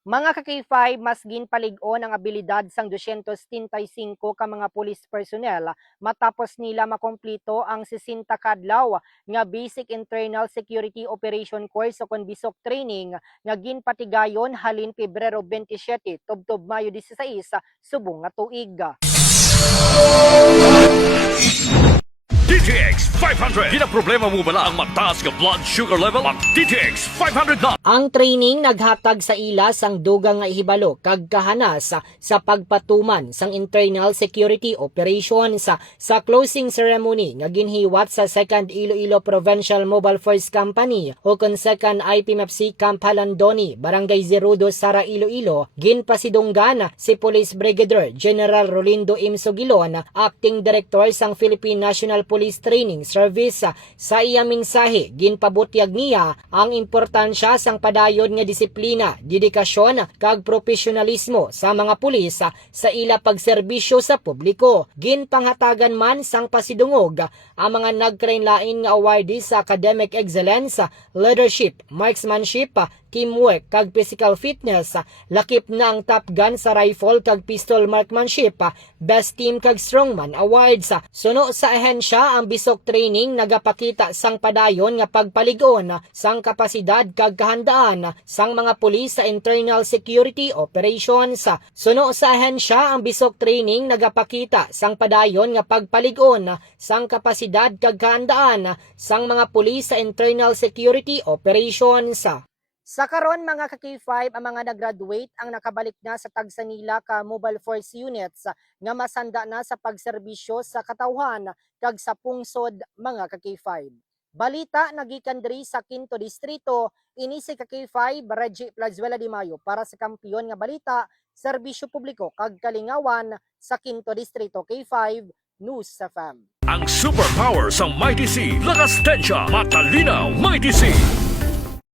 Mga ka-K5, mas ginpalig-on ang abilidad sang 235 ka mga police personnel matapos nila makomplito ang 60 kadlaw nga Basic Internal Security Operation Course o konbisok training nga ginpatigayon halin Pebrero 27 tubtob Mayo 16 subong nga tuig. DTX 500. Di na problema mo bala ang mataas nga blood sugar level? Ang DTX 500 na. Ang training naghatag sa ila sang dugang nga ihibalo kag kahanas sa pagpatuman sang internal security operations sa closing ceremony nga ginhiwat sa 2nd Iloilo Provincial Mobile Force Company o kon 2nd IPMFC Camp Halandoni, Barangay Zerudo, Sara, Iloilo. Ginpasidunggan si Police Brigadier General Rolindo M. Sogilon, Acting Director sang Philippine National Police Training Service. Sa iyang mensahe, ginpabutyag niya ang importansya sang padayon nga disiplina, dedikasyon kag profesionalismo sa mga pulis sa ila pagserbisyo sa publiko. Ginpanghatagan man sang pasidungog ang mga nagkrainlain nga awardees sa academic excellence, leadership, marksmanship, teamwork kag physical fitness. Lakip na ang Top Gun sa rifle kag pistol marksmanship, Best Team kag Strongman Awards. Suno sa ahensya ang bisok training nagapakita sang padayon nga pagpaligon sang kapasidad kag kahandaan sang mga pulis sa internal security operations. Suno sa ahensya ang bisok training nagapakita sang padayon nga pagpaligon sang kapasidad kag kahandaan sang mga pulis sa internal security operations. Sa karon mga ka-K5, ang mga nag-graduate ang nakabalik na sa tagsanila ka mobile force units nga masanda na sa pagserbisyo sa katawhan kag sa pungsod mga ka-K5. Balita nagikan diri sa 5th Distrito, ini si ka-K5 Reggie Plazuela de Mayo para sa Kampiyon nga Balita, Serbisyo Publiko kag Kalingawan sa 5th Distrito K5 News FM. Ang superpower sa Mighty C. Lakas tensya, matalinaw, Mighty C.